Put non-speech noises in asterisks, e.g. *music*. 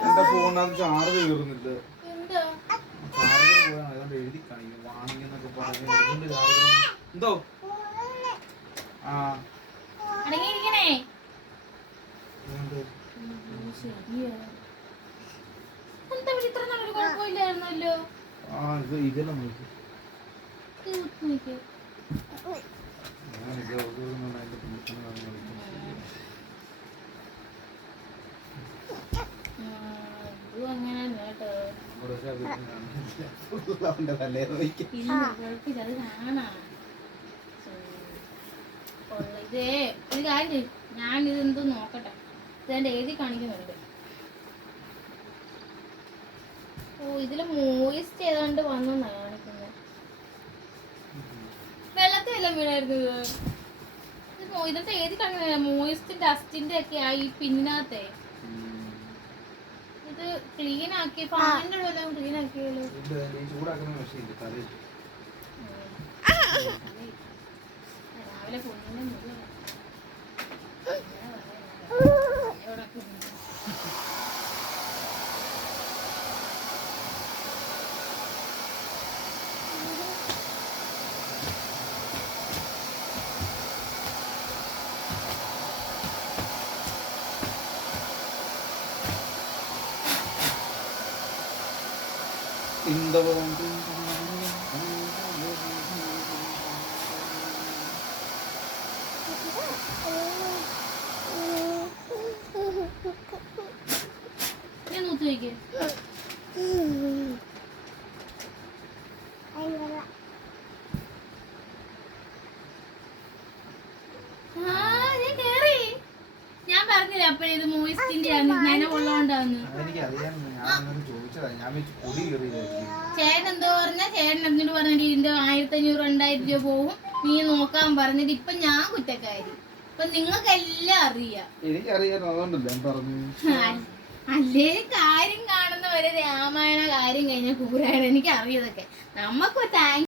എന്റെ ഫോണിനകത്ത് ചാർജ് കയറുന്നില്ല എഴുതി കാണിക്കും വാണിംഗ് എന്നൊക്കെ പറഞ്ഞു എന്തോ ആ ഇതെല്ലാം നോക്കി. ഞാൻ ഇത് അതിന്റെ ഇതേ ഒരു കാര്യം. ഞാൻ ഇത് എന്തോ നോക്കട്ടെ? ഇതെന്റെ എഴുതി കാണിക്കുന്നുണ്ട്. ഓ ഇതിൽ മോയിസ്റ്റ് ഏതാണ്ട് വന്നെന്നാ കാണിക്കുന്നത് വെള്ളത്തിലെല്ലാം വീണായിരുന്നു ഇത്? ഇതിന്റെ എഴുതി കാണിക്കുന്നില്ല മോയിസ്റ്റ് ഡസ്റ്റിന്റെ ഒക്കെ ആ ഈ പിന്നിനകത്തെ. ഇത് ക്ലീൻ ആക്കി ഫാനിന്റെ വല്ലതും ക്ലീൻ ആക്കിയല്ലോ ചൂടാക്കുന്ന മെഷീൻ രാവിലെ പൊന്നിന്റെ മുഴുവൻ *laughs* Mm-hmm. *laughs* പറഞ്ഞില്ലേ? അപ്പഴേ ഇത് മോയിസ്റ്റിന്റെ ആണ് ഞാൻ ഉള്ളതുകൊണ്ടാന്ന്. ചേട്ടൻ എന്തോ പറഞ്ഞ ചേട്ടൻ എന്നിട്ട് പറഞ്ഞിട്ട് ഇതിന്റെ ആയിരത്തി അഞ്ഞൂറ് രണ്ടായിരം രൂപ പോവും. നീ നോക്കാൻ പറഞ്ഞിട്ട് ഇപ്പൊ ഞാൻ കുറ്റക്കാരി. ഇപ്പൊ നിങ്ങൾക്കെല്ലാം അറിയാം. എനിക്കറിയാൻ അതുകൊണ്ടല്ല ഞാൻ പറഞ്ഞു അല്ലേ? കാര്യം കാണുന്നവരെ രാമായണ കാര്യം കഴിഞ്ഞ കൂരായണം എനിക്ക് അറിയതൊക്കെ നമുക്ക് താങ്ക്